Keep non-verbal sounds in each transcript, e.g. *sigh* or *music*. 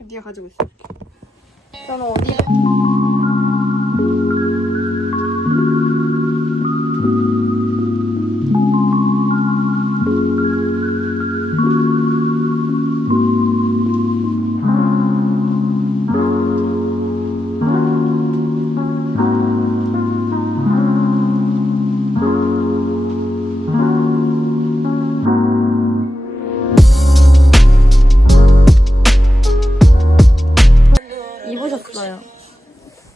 네가 가지고 있어. 저는 어디?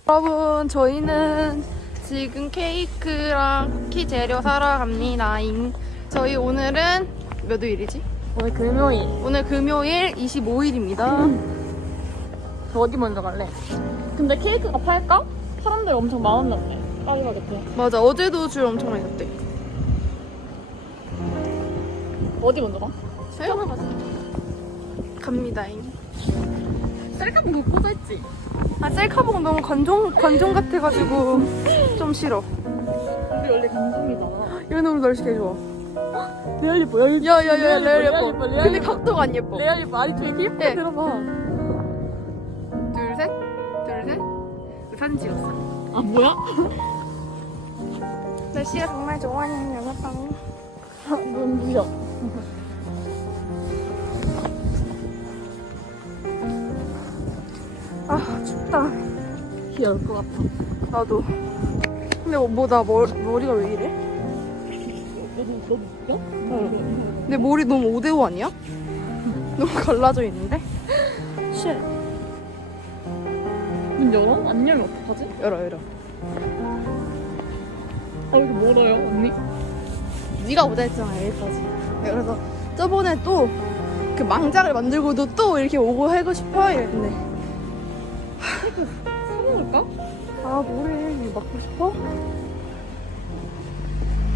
여러분, 저희는 지금 케이크랑 쿠키 재료 사러 갑니다. 저희 오늘은 몇 요일이지? 오늘 금요일. 오늘 금요일 25일입니다. 어디 먼저 갈래? 근데 케이크가 팔까? 사람들 엄청 많았는데. 빨리 가겠대. 맞아, 어제도 줄 엄청 많이 샀대. 어디 먼저 가? 저희가 가자. 갑니다. 셀카 보고 꽂아있지? 아, 셀카봉 너무 관종, 관종 같아가지고 좀 싫어. 우리 원래 감성이잖아. 이거 너무 개 좋아. 레알 예뻐, 레알 야, 야, 야, 레알 예뻐. 예뻐, 근데 예뻐. 각도가 안 예뻐. 레알 예뻐. 아니 되게 예쁘게 네. 들어봐. 둘, 셋. 둘, 셋. 사진 찍었어. 아 뭐야? 날씨가 정말 여러분. 눈 부셔. 아, 귀여울 것 같아. 나도. 근데 뭐, 나 머리가 왜 이래? 웃겨? 응. 내 머리 너무 오데오 아니야? *laughs* 너무 갈라져 있는데? 쉣. 문 열어? 안 열면 어떡하지? 열어, 열어. 아 이렇게 멀어요 언니? 네가 오자 했잖아, 여기까지. 그래서 저번에 또 그 망장을 만들고도 또 이렇게 오고 하고 싶어 이랬는데. 사먹을까? 아, 뭐래. 이거 먹고 싶어?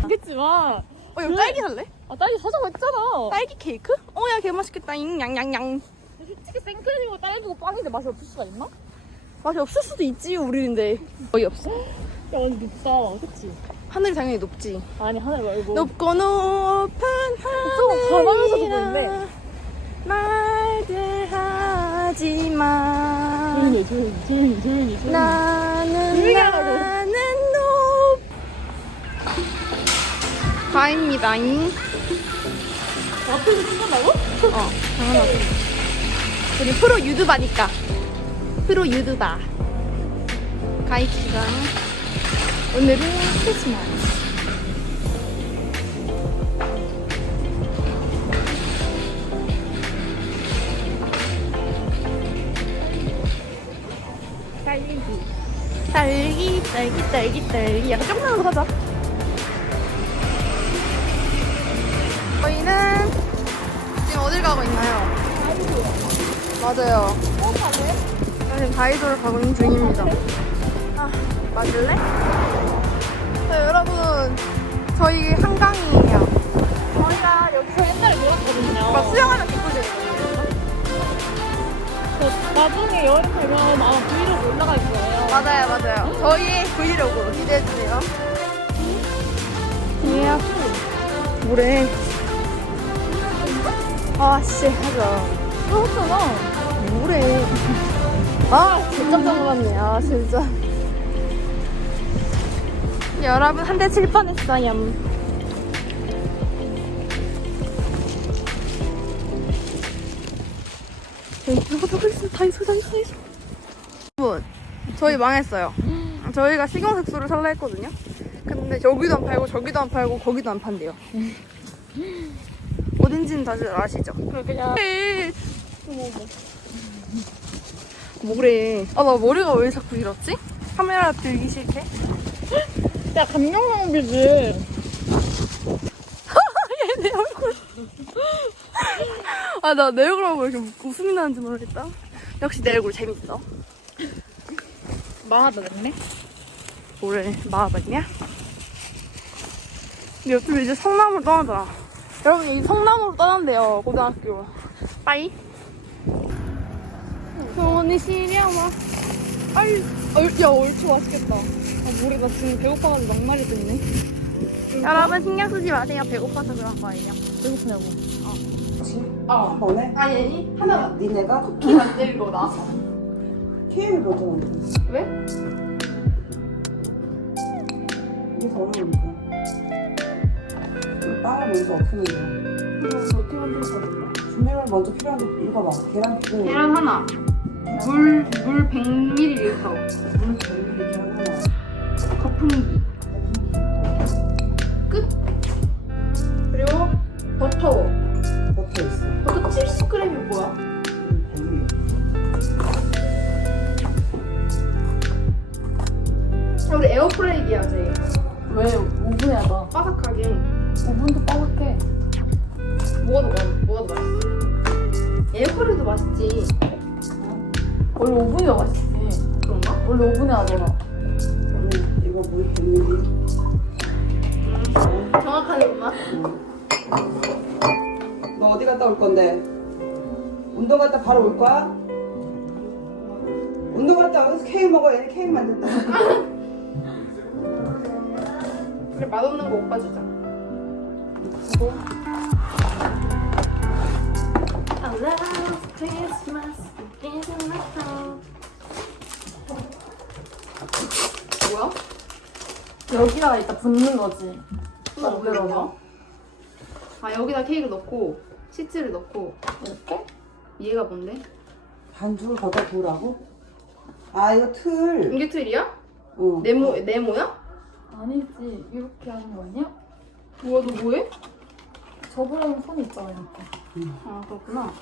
알겠지만 어, 이거. 딸기 살래? 아 딸기 사자고 했잖아. 딸기 케이크? 어, 야, 개 맛있겠다. 잉, 양양양. 솔직히 생크림이고 딸기고 빵인데 맛이 없을 수가 있나? 맛이 없을 수도 있지, 우리인데. 거의 없어. 야 완전 높다 그치? 하늘이 당연히 높지. 아니 하늘 말고 높고 높은 좀 바라면서 듣고 하늘이라 있는데. 말들 하지 마. 조용히 해, 조용히 조용히 조용히 나는. 나는 높. 가입니다잉. 앞에서 찍는다고? 어, 당연하지. 우리 프로 유튜버니까. 프로 유튜버. 시간. 오늘은 크리스마스. 딸기, 딸기, 딸기, 딸기. 약간 조그만한 거 사자. 저희는 지금 어딜 가고 있나요? 맞아요. 어 가네? 저는 다이소를 가고 있는 중입니다. 아, 맞을래? 네, 여러분, 저희 한강이에요. 저희가 여기서 옛날에 놀았거든요 막 수영하면 개꿀잼 저 나중에 여름 되면 아마 브이로그 올라갈 거예요 맞아요, 맞아요. 저희 브이로그 기대해주세요. 예약. 뭐래. 아, 씨, 하자. 그렇잖아 뭐래. 아, 진짜 깜깜하네. 아, 진짜. 여러분, 한 대 칠 뻔했어요. 누가 누가 있어? 다이소, 다이소, 다이소. 여러분, 저희 망했어요. 저희가 식용색소를 살라 했거든요. 근데 저기도 안 팔고, 저기도 안 팔고, 거기도 안 판대요. 어딘지는 다들 아시죠? 그냥 그래. 뭐래. 아, 나 머리가 왜 자꾸 이렇지? 카메라 들기 싫게? 야 감명상비지 내 얼굴. 아, 나 내 얼굴 보고 왜 이렇게 웃음이 나는지 모르겠다. 역시 내 얼굴 재밌어. 망하다 됐네 뭐래, 마아봤냐? 근데 옆에 이제 성남으로 떠나더라. 여러분, 이 성남으로 떠난대요, 고등학교. 빠이. 손이 시려워. 아이, 얼, 야, 얼추 맛있겠다. 아 우리 나 지금 배고파가지고 막말이 듣네 여러분, 신경 쓰지 마세요. 배고파서 그런 거예요. 배고프냐고 같이 어. 한 번에 아니 아니 하나 니네가 쿠키 만들고 나서. 케이크를 먼저 만들어 왜? 이게 더 어려우니까 빵을 먼저 엎으면 돼 이거 어떻게 만들까 몰라. 준비물 먼저 필요한 거 읽어봐 계란 그 계란 하나. 물, 물 100ml. 물 전기 계란 하나 거품기. 오븐이 더 맛있지. 그런가? 원래 오븐에 하잖아. 음, 이거 물 100ml 정확하게구나. 너 어디 갔다 올 건데? 운동 갔다 바로 올 거야? 운동 갔다 와서 케이크 먹어 얘네 케이크 만든다 그래 맛없는 거 오빠 주자. I love Christmas. It's my home. 뭐야? 여기다가 이따 붓는 거지. 어디 넣어? 아 여기다 케이크 넣고 치즈를 넣고 이렇게? 얘가 뭔데? 반죽을 거기다 부으라고? 아 이거 틀 이게 틀이야? 어. 네모 네모야? 아니지. 이렇게 하는 거 아니야? 뭐야 너 뭐해? 접으려는 선이 있잖아, 이렇게. 아 그렇구나.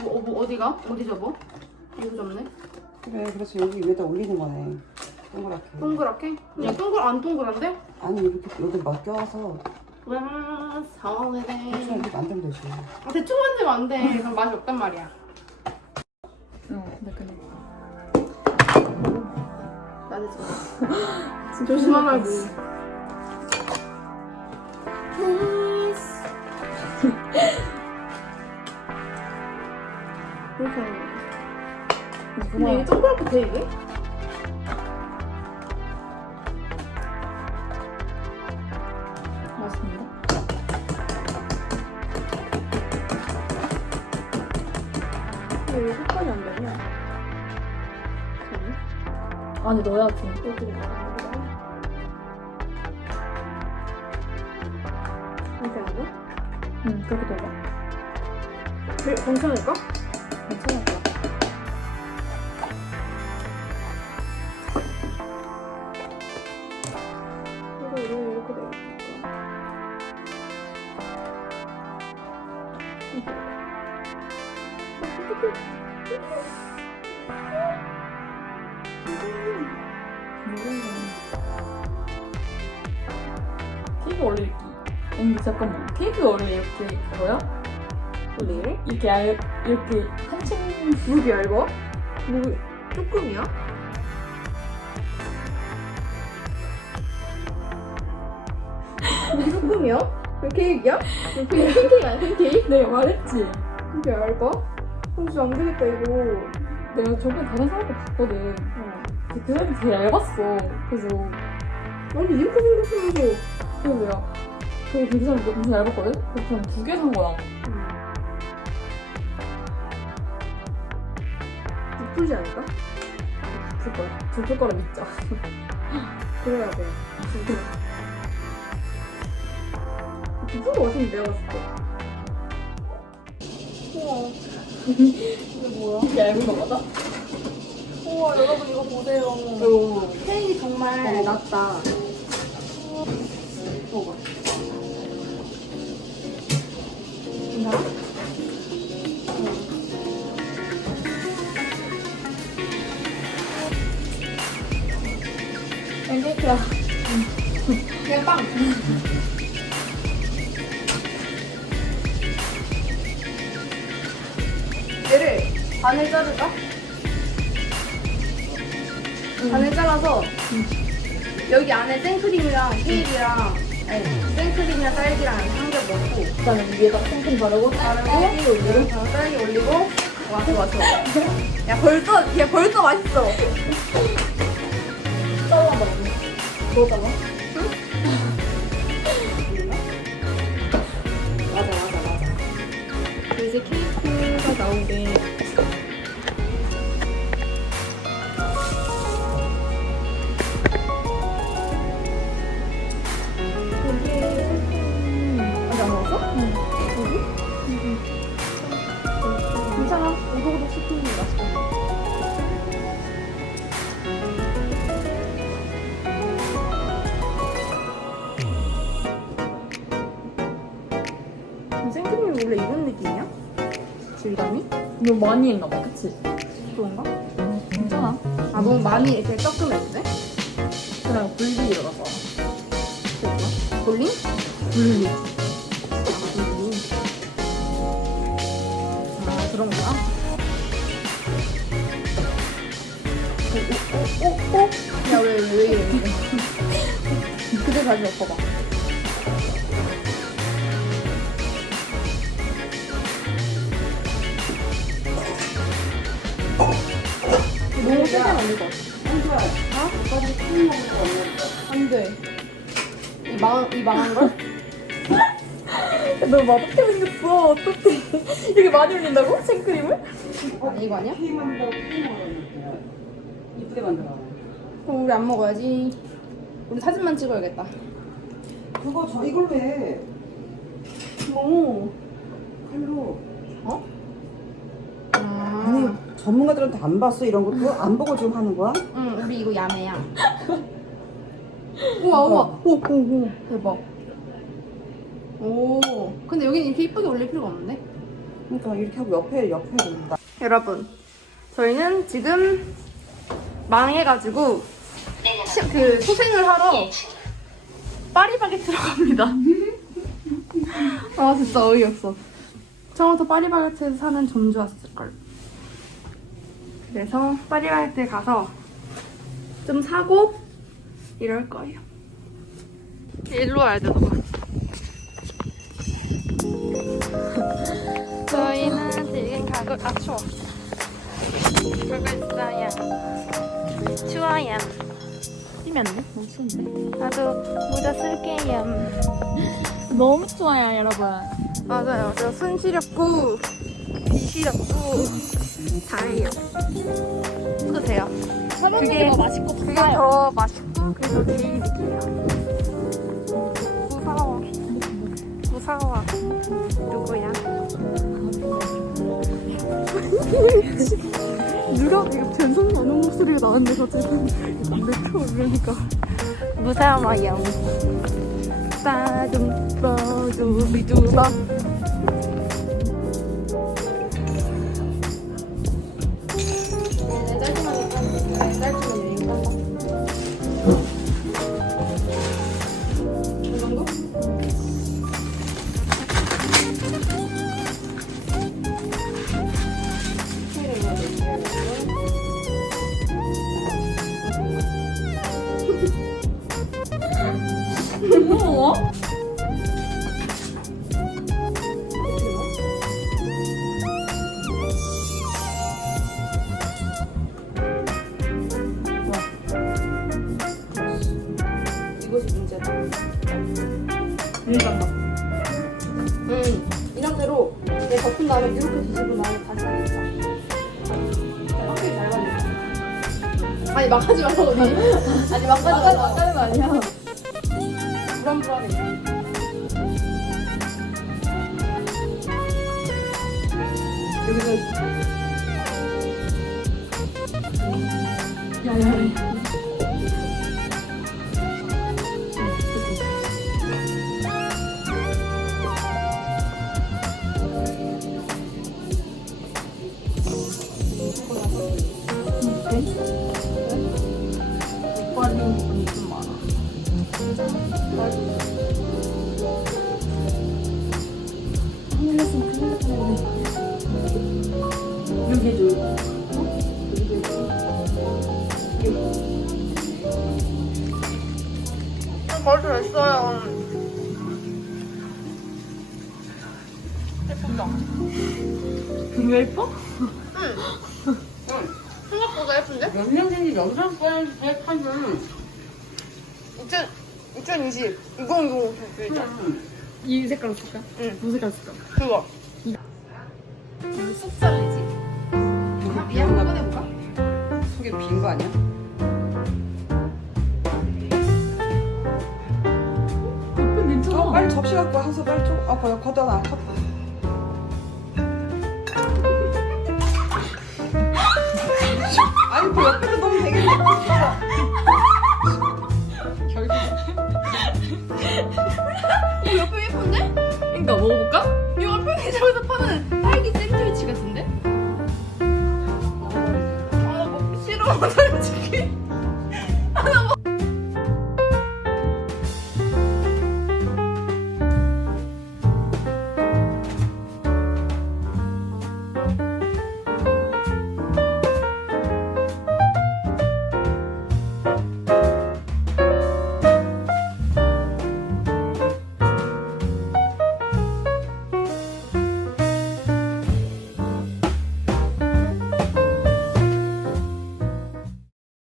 뭐, 어, 뭐 어디가? 어디 접어? 이거 접네. 그래 그래서 여기 위에다 올리는 거네 동그랗게 동그랗게? 그냥 동글 안 동그란데? 아니 이렇게 여기 맡겨서 와 대충 서울대. 이렇게 만들면 되지 아, 대충 만들면 안 돼. 그럼 맛이 없단 말이야. 응, 근데. 나도 좀. 조심하라고. 근데 이게 동그랗게 돼 이게? 맛있는데? 왜 이게 색깔이 안 되냐? 안에 넣어야지. 이렇게 하고? 응, 그렇게 넣어봐. 괜찮을까? 괜찮을 거 케이크 원래 이렇게. 근데 잠깐만. 케이크가 원래 이렇게 그거야? 원래? 이렇게 알, 이렇게 한층. 무기 얇아? 무기 조금이야? 그 케이크야? 그 케이크 아니야 팬케이크? 내가 말했지. 이게 얇아? 혹시 안 되겠다 이거 내가 저번에 다른 사람도 봤거든. 근데 그 사람이 되게 얇았어. 그래서, 아니 이렇게 생겼으면서 그래서 내가, 그, 그 사람 엄청 얇았거든? 그래서 그냥 두 개 산 거야. 부풀지 않을까? 불 거야. 불 거라 믿자. 그래야 돼 진짜 부풀 것 같은데 내가 봤을 때 우와 *laughs* 이게 뭐야? 얇은 거 맞아? 우와 여러분 이거 보세요 오. 케이크 정말 낫다 먹어 괜찮아? 그냥 케이크야. 그냥 빵 얘를 반을 자를까? 반을 잘라서 여기 안에 생크림이랑 케이크랑 아니 생크림이랑 딸기랑 한겹 넣고. 그다음에 위에다 생크림 바르고, 바르고 딸기 올리고. 어, 딸기 올리고. 왔어 왔어 야 벌써 얘 벌써 맛있어. 따로 먹어. 먹어봐 맞아 맞아 맞아. 우리. 아직 너무 많이 했나 봐, 그치? 그런가? 괜찮아. 아 너무 많이 이렇게 조금 했는데? 그냥 분리 일어나봐. 그런가? 볼링? 분리. 아 그런 거야? 오, 오, 오, 오? 야 왜 왜, 왜 이러는데? *laughs* 그대 다시 엎어봐 너무 세게 만들 것 같아 안 돼. 이 망한, 이 망한 걸? 너 맛없게 생겼어. 어떡해. 이렇게 많이 올린다고? 생크림을? 아니, 이거 아니야? 이쁘게 만들어. 그럼 우리 안 먹어야지. 우리 사진만 찍어야겠다. 그거 저 이걸로 해. 뭐? 칼로. 아. 아니 전문가들한테 안 봤어 이런 것도 안 보고 지금 하는 거야? 응, 우리 이거 야매야. *laughs* 우와, 우와. 오, 오, 오. 대박. 오. 근데 여기는 이렇게 이쁘게 올릴 필요가 없는데? 그러니까 이렇게 하고 옆에 옆에 놓는다. 여러분, 저희는 지금 망해가지고 시- 그 소생을 하러 파리바게트로 갑니다. *laughs* 아 진짜 어이없어. 처음부터 파리바게트에서 사는 점 좋았을걸. 그래서 파리바게트에 가서 좀 사고 이럴 거예요. 일로 와야 돼, 너가. *laughs* 저희는 지금 가고 아 추워. 가고 있어요. 추워요. 뛰면 안 돼? 너무 추운데. 나도 모자 쓸게요. *laughs* 너무 추워요, 여러분. 맞아요. 저 순시렵고 비시렵고 다해요. 뿌듯해요. 사람들이 그게- 더 맛있고 그게. 더 맛있고 그래서 제일 느끼해요. 무서워. 무서워. 누구야? *laughs* 누가 이거 변성 나는 목소리가 나왔는데 갑자기 내표 이러니까 무서워요. 빠둠 빠둠 비두바 문제다. 나. 응. 이 상태로 내 덮은 다음에 이렇게 뒤집은 다음에 다시 하겠다. 확실히 잘 갈린다. 아니 막 하지 말라고 니. 아니 막 하지 말라고. 막가는 거 아니야. 불안불안해. 여기서 야야야. 벌 됐어요. 예쁘다. 왜 예뻐? 생각보다 예쁜데? 몇 년생이 영상 써야 하면 2000, 2020, 2020이 색깔 쓸까? 응. 무슨 색깔 쓸까? 그거. 쑥 야, 비었나 한번 봐. 해볼까? 속이 빈거 아니야? 아, 거기 걷어놔. 컵. 아니, 그 옆에서 너무 되겠네. 결국. 이 옆에 예쁜데? 그러니까 먹어볼까? 이거 편의점에서 파는 딸기 샌드위치 같은데? 아, *laughs* 나 먹기 싫어, 솔직히. 아, 나